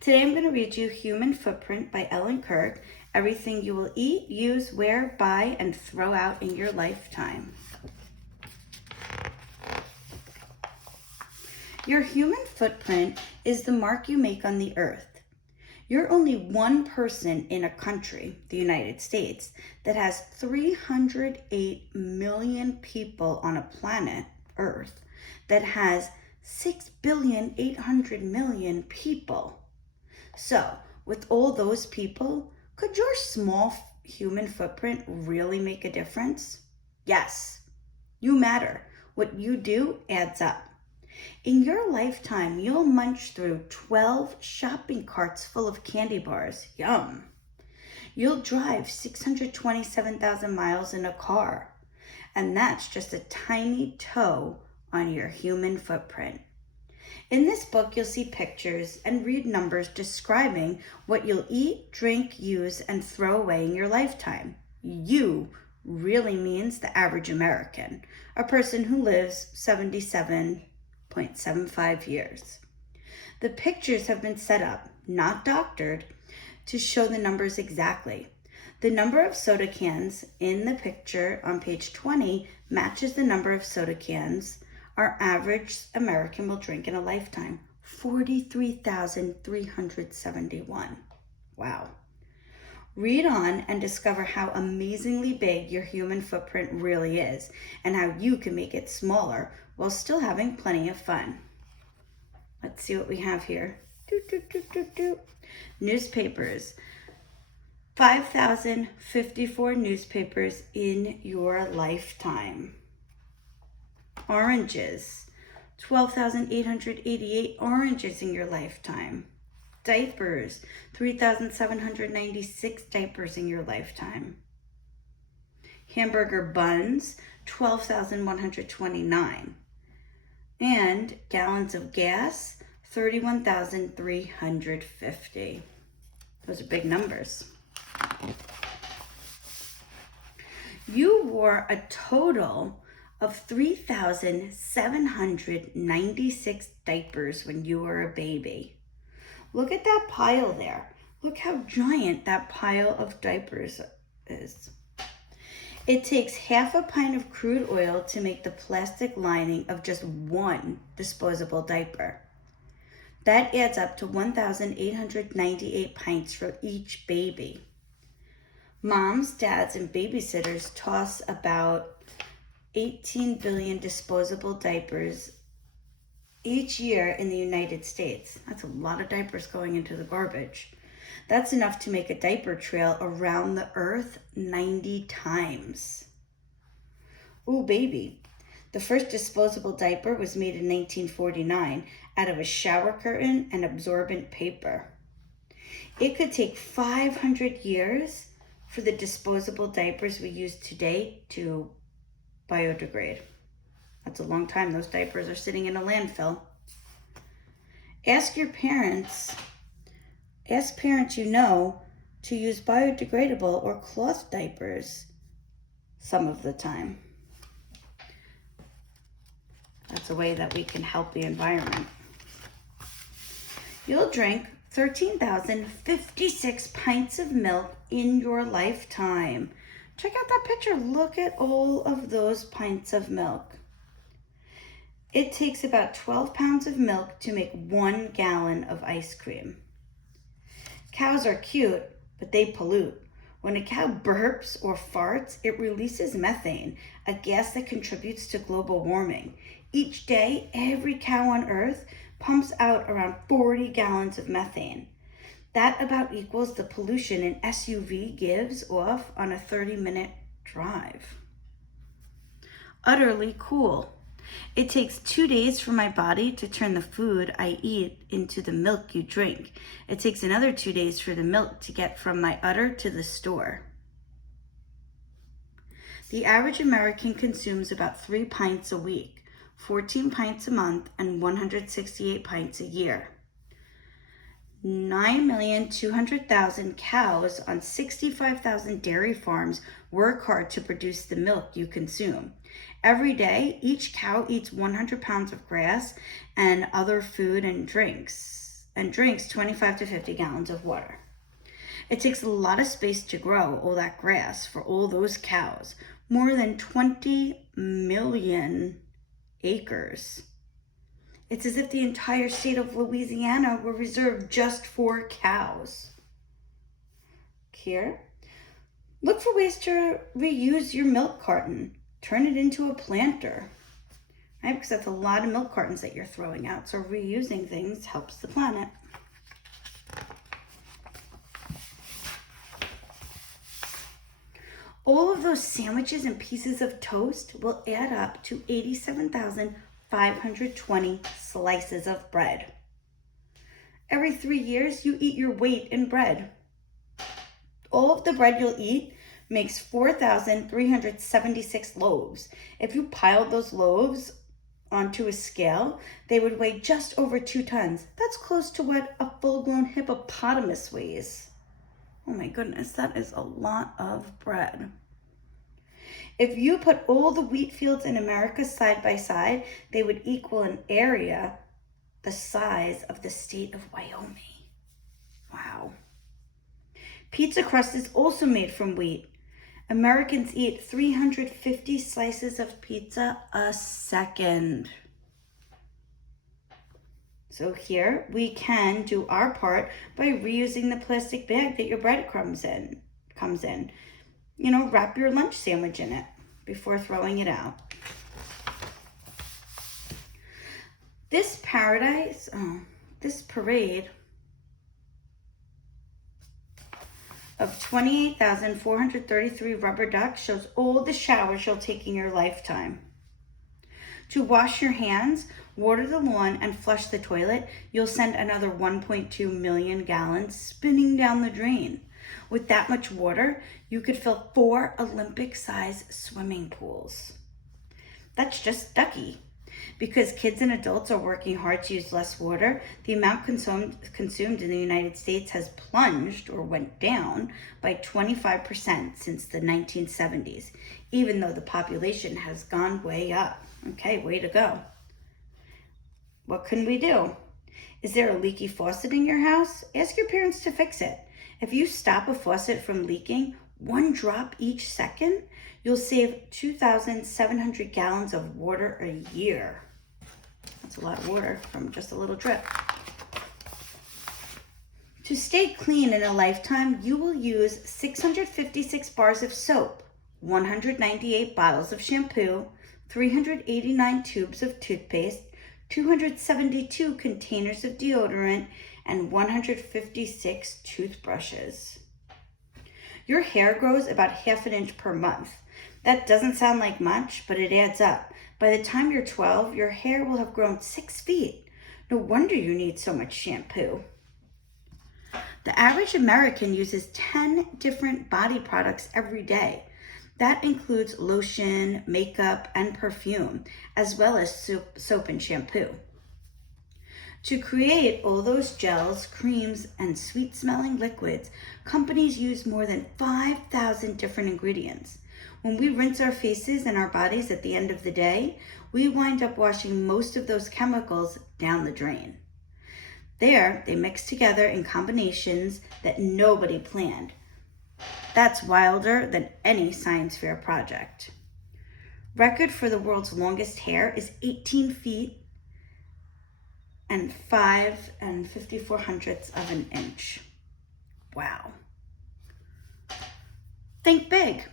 Today I'm going to read you Human Footprint by Ellen Kirk. Everything you will eat, use, wear, buy, and throw out in your lifetime. Your human footprint is the mark you make on the earth. You're only one person in a country, the United States, that has 308 million people on a planet, Earth, that has 6,800,000,000 people. So, with all those people, could your small human footprint really make a difference? Yes, you matter. What you do adds up. In your lifetime, you'll munch through 12 shopping carts full of candy bars. Yum. You'll drive 627,000 miles in a car. And that's just a tiny toe on your human footprint. In this book, you'll see pictures and read numbers describing what you'll eat, drink, use, and throw away in your lifetime. You really means the average American, a person who lives 77.75 years. The pictures have been set up, not doctored, to show the numbers exactly. The number of soda cans in the picture on page 20 matches the number of soda cans our average American will drink in a lifetime. 43,371. Wow. Read on and discover how amazingly big your human footprint really is and how you can make it smaller while still having plenty of fun. Let's see what we have here. Newspapers. 5,054 newspapers in your lifetime. Oranges. 12,888 oranges in your lifetime. Diapers. 3,796 diapers in your lifetime. Hamburger buns. 12,129. And gallons of gas. 31,350. Those are big numbers. You wore a total of 3,796 diapers when you were a baby. Look at that pile there. Look how giant that pile of diapers is. It takes half a pint of crude oil to make the plastic lining of just one disposable diaper. That adds up to 1,898 pints for each baby. Moms, dads, and babysitters toss about 18 billion disposable diapers each year in the United States. That's a lot of diapers going into the garbage. That's enough to make a diaper trail around the earth 90 times. Ooh, baby. The first disposable diaper was made in 1949 out of a shower curtain and absorbent paper. It could take 500 years for the disposable diapers we use today to biodegrade. That's a long time. Those diapers are sitting in a landfill. Ask parents you know to use biodegradable or cloth diapers some of the time. That's a way that we can help the environment. You'll drink 13,056 pints of milk in your lifetime. Check out that picture. Look at all of those pints of milk. It takes about 12 pounds of milk to make 1 gallon of ice cream. Cows are cute, but they pollute. When a cow burps or farts, it releases methane, a gas that contributes to global warming. Each day, every cow on Earth pumps out around 40 gallons of methane. That about equals the pollution an SUV gives off on a 30-minute drive. Utterly cool. It takes 2 days for my body to turn the food I eat into the milk you drink. It takes another 2 days for the milk to get from my udder to the store. The average American consumes about 3 pints a week, 14 pints a month, and 168 pints a year. 9,200,000 cows on 65,000 dairy farms work hard to produce the milk you consume. Every day, each cow eats 100 pounds of grass and other food and drinks. and drinks 25 to 50 gallons of water. It takes a lot of space to grow all that grass for all those cows. More than 20 million acres. It's as if the entire state of Louisiana were reserved just for cows. Here, look for ways to reuse your milk carton. Turn it into a planter, right? Because that's a lot of milk cartons that you're throwing out. So reusing things helps the planet. All of those sandwiches and pieces of toast will add up to 87,520 slices of bread. Every 3 years, you eat your weight in bread. All of the bread you'll eat makes 4,376 loaves. If you piled those loaves onto a scale, they would weigh just over 2 tons. That's close to what a full-grown hippopotamus weighs. Oh my goodness, that is a lot of bread. If you put all the wheat fields in America side by side, they would equal an area the size of the state of Wyoming. Wow. Pizza crust is also made from wheat. Americans eat 350 slices of pizza a second. So here we can do our part by reusing the plastic bag that your bread comes in. You know, wrap your lunch sandwich in it before throwing it out. This parade of 28,433 rubber ducks shows all the showers you'll take in your lifetime. To wash your hands, water the lawn, and flush the toilet, you'll send another 1.2 million gallons spinning down the drain. With that much water, you could fill 4 Olympic-sized swimming pools. That's just ducky. Because kids and adults are working hard to use less water, the amount consumed in the United States has plunged or went down by 25% since the 1970s, even though the population has gone way up. Okay, way to go. What can we do? Is there a leaky faucet in your house? Ask your parents to fix it. If you stop a faucet from leaking 1 drop each second, you'll save 2,700 gallons of water a year. That's a lot of water from just a little drip. To stay clean in a lifetime, you will use 656 bars of soap, 198 bottles of shampoo, 389 tubes of toothpaste, 272 containers of deodorant, and 156 toothbrushes. Your hair grows about 1/2 inch per month. That doesn't sound like much, but it adds up. By the time you're 12, your hair will have grown 6 feet. No wonder you need so much shampoo. The average American uses 10 different body products every day. That includes lotion, makeup, and perfume, as well as soap and shampoo. To create all those gels, creams, and sweet-smelling liquids, companies use more than 5,000 different ingredients. When we rinse our faces and our bodies at the end of the day, we wind up washing most of those chemicals down the drain. There, they mix together in combinations that nobody planned. That's wilder than any science fair project. Record for the world's longest hair is 18 feet and 5 54/100ths of an inch. Wow. Think big.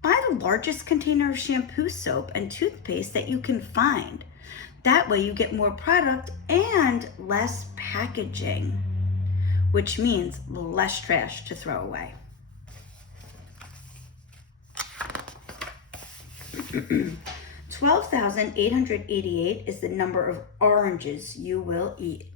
Buy the largest container of shampoo, soap, and toothpaste that you can find. That way you get more product and less packaging, which means less trash to throw away. 12,888 is the number of oranges you will eat.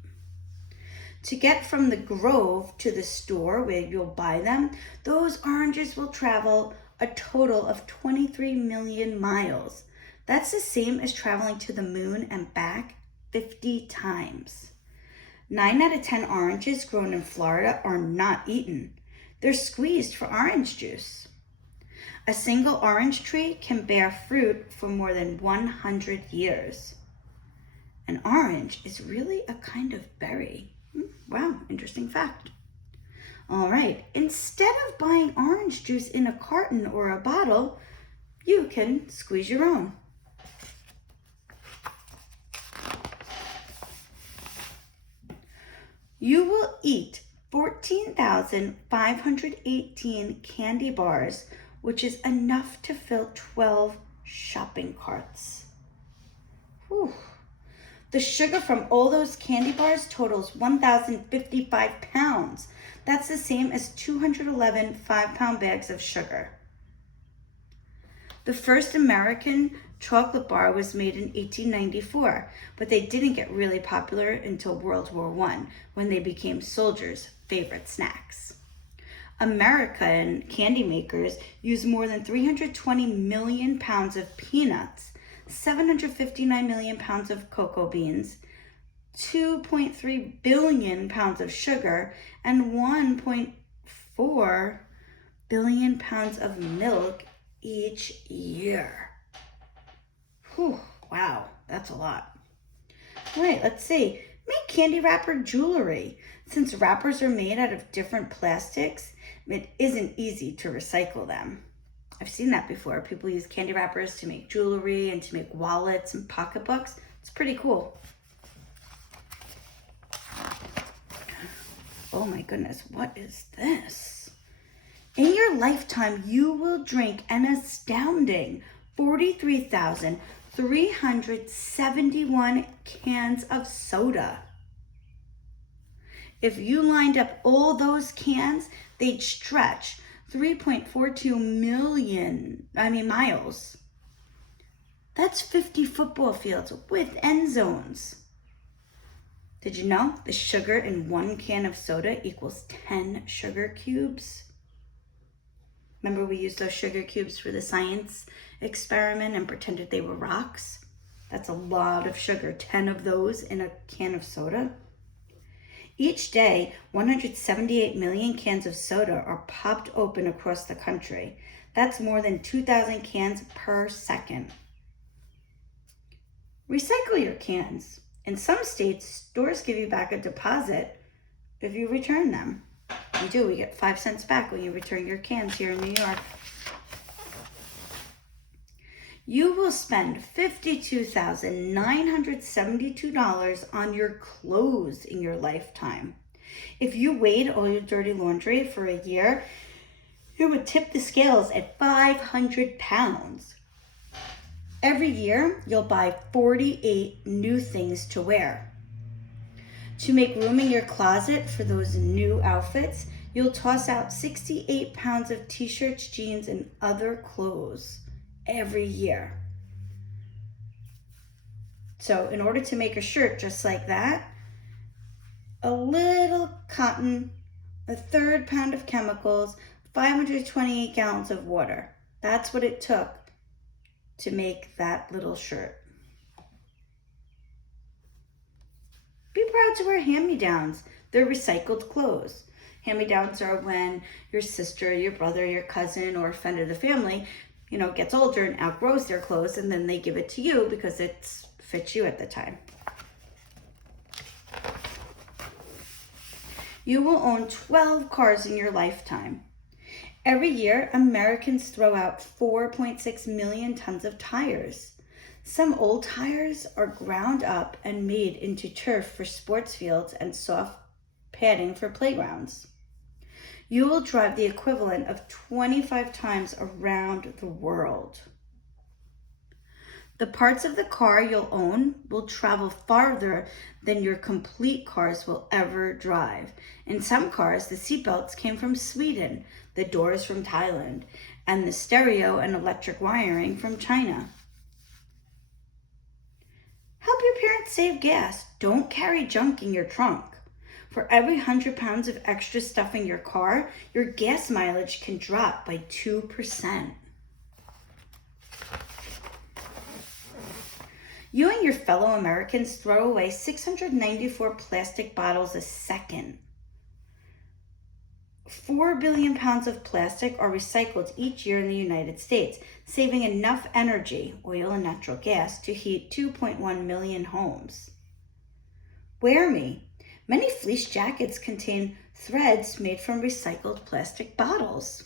To get from the grove to the store where you'll buy them, those oranges will travel a total of 23 million miles. That's the same as traveling to the moon and back 50 times. 9 out of 10 oranges grown in Florida are not eaten. They're squeezed for orange juice. A single orange tree can bear fruit for more than 100 years. An orange is really a kind of berry. Wow. interesting fact. All right, instead of buying orange juice in a carton or a bottle, you can squeeze your own. You will eat 14,518 candy bars, which is enough to fill 12 shopping carts. Whew. The sugar from all those candy bars totals 1,055 pounds. That's the same as 211 5-pound bags of sugar. The first American chocolate bar was made in 1894, but they didn't get really popular until World War I, when they became soldiers' favorite snacks. American candy makers use more than 320 million pounds of peanuts, 759 million pounds of cocoa beans, 2.3 billion pounds of sugar, and 1.4 billion pounds of milk each year. Whew, wow, that's a lot. All right, let's see. Make candy wrapper jewelry. Since wrappers are made out of different plastics, it isn't easy to recycle them. I've seen that before. People use candy wrappers to make jewelry and to make wallets and pocketbooks. It's pretty cool. Oh my goodness, what is this? In your lifetime, you will drink an astounding 43,371 cans of soda. If you lined up all those cans, they'd stretch 3.42 million miles. That's 50 football fields with end zones. Did you know the sugar in 1 can of soda equals 10 sugar cubes? Remember we used those sugar cubes for the science experiment and pretended they were rocks? That's a lot of sugar, 10 of those in a can of soda. Each day, 178 million cans of soda are popped open across the country. That's more than 2,000 cans per second. Recycle your cans. In some states, stores give you back a deposit if you return them. We do. We get 5 cents back when you return your cans here in New York. You will spend $52,972 on your clothes in your lifetime. If you weighed all your dirty laundry for a year, it would tip the scales at 500 pounds. Every year, you'll buy 48 new things to wear. To make room in your closet for those new outfits, you'll toss out 68 pounds of t-shirts, jeans, and other clothes every year. So in order to make a shirt just like that, a little cotton, a 1/3 pound of chemicals, 528 gallons of water. That's what it took to make that little shirt. Be proud to wear hand-me-downs. They're recycled clothes. Hand-me-downs are when your sister, your brother, your cousin, or a friend of the family, gets older and outgrows their clothes, and then they give it to you because it fits you at the time. You will own 12 cars in your lifetime. Every year, Americans throw out 4.6 million tons of tires. Some old tires are ground up and made into turf for sports fields and soft padding for playgrounds. You will drive the equivalent of 25 times around the world. The parts of the car you'll own will travel farther than your complete cars will ever drive. In some cars, the seatbelts came from Sweden, the doors from Thailand, and the stereo and electric wiring from China. Help your parents save gas. Don't carry junk in your trunk. For every 100 pounds of extra stuff in your car, your gas mileage can drop by 2%. You and your fellow Americans throw away 694 plastic bottles a second. 4 billion pounds of plastic are recycled each year in the United States, saving enough energy, oil and natural gas, to heat 2.1 million homes. Wear Me. Many fleece jackets contain threads made from recycled plastic bottles.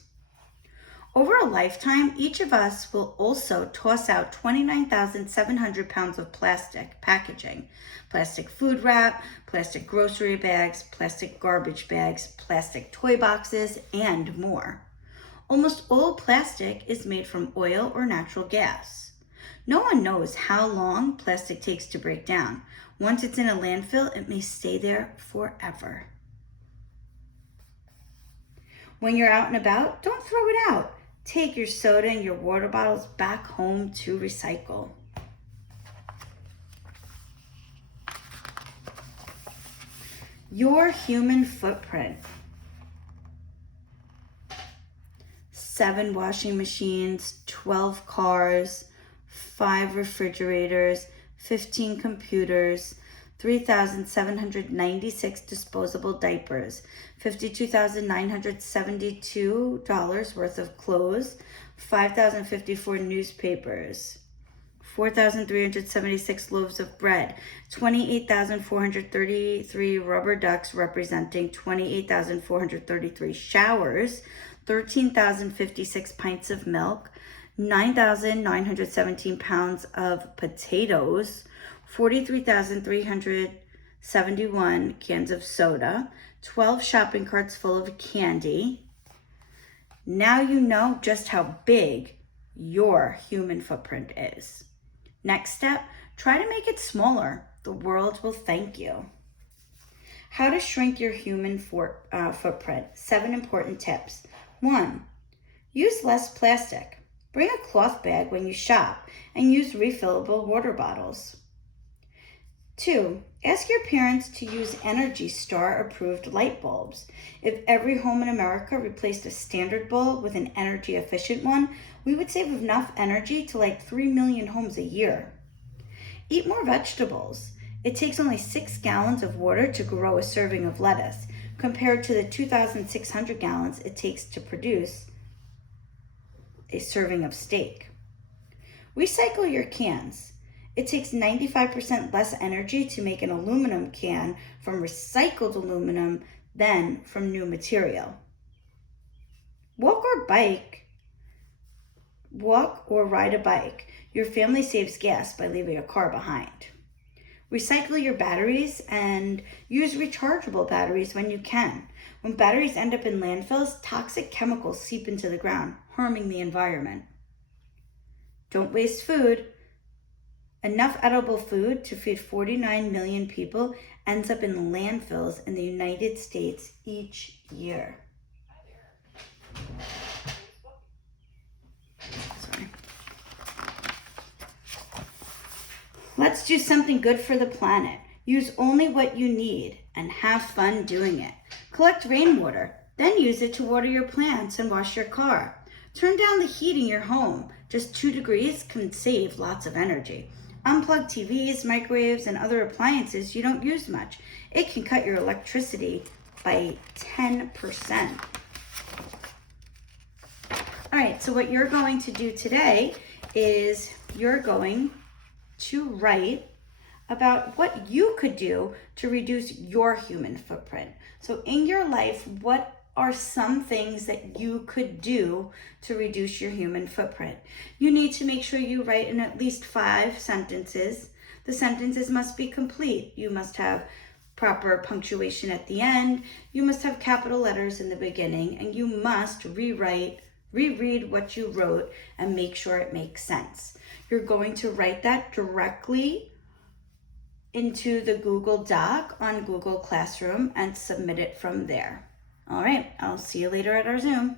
Over a lifetime, each of us will also toss out 29,700 pounds of plastic packaging, plastic food wrap, plastic grocery bags, plastic garbage bags, plastic toy boxes, and more. Almost all plastic is made from oil or natural gas. No one knows how long plastic takes to break down. Once it's in a landfill, it may stay there forever. When you're out and about, don't throw it out. Take your soda and your water bottles back home to recycle. Your human footprint. 7 washing machines, 12 cars, 5 refrigerators, 15 computers, 3,796 disposable diapers, $52,972 worth of clothes, 5,054 newspapers, 4,376 loaves of bread, 28,433 rubber ducks representing 28,433 showers, 13,056 pints of milk, 9,917 pounds of potatoes, 43,371 cans of soda, 12 shopping carts full of candy. Now you know just how big your human footprint is. Next step, try to make it smaller. The world will thank you. How to shrink your human footprint. 7 important tips. 1, use less plastic. Bring a cloth bag when you shop and use refillable water bottles. 2, ask your parents to use Energy Star approved light bulbs. If every home in America replaced a standard bulb with an energy efficient one, we would save enough energy to light 3 million homes a year. Eat more vegetables. It takes only 6 gallons of water to grow a serving of lettuce, compared to the 2,600 gallons it takes to produce a serving of steak. Recycle your cans. It takes 95% less energy to make an aluminum can from recycled aluminum than from new material. Walk or ride a bike. Your family saves gas by leaving a car behind. Recycle your batteries and use rechargeable batteries when you can. When batteries end up in landfills, toxic chemicals seep into the ground, harming the environment. Don't waste food. Enough edible food to feed 49 million people ends up in landfills in the United States each year. Sorry. Let's do something good for the planet. Use only what you need and have fun doing it. Collect rainwater, then use it to water your plants and wash your car. Turn down the heat in your home. Just 2 degrees can save lots of energy. Unplug TVs, microwaves, and other appliances you don't use much. It can cut your electricity by 10%. All right, so what you're going to do today is you're going to write about what you could do to reduce your human footprint. So in your life, what are some things that you could do to reduce your human footprint? You need to make sure you write in at least 5 sentences. The sentences must be complete. You must have proper punctuation at the end. You must have capital letters in the beginning, and you must reread what you wrote and make sure it makes sense. You're going to write that directly into the Google Doc on Google Classroom and submit it from there. All right, I'll see you later at our Zoom.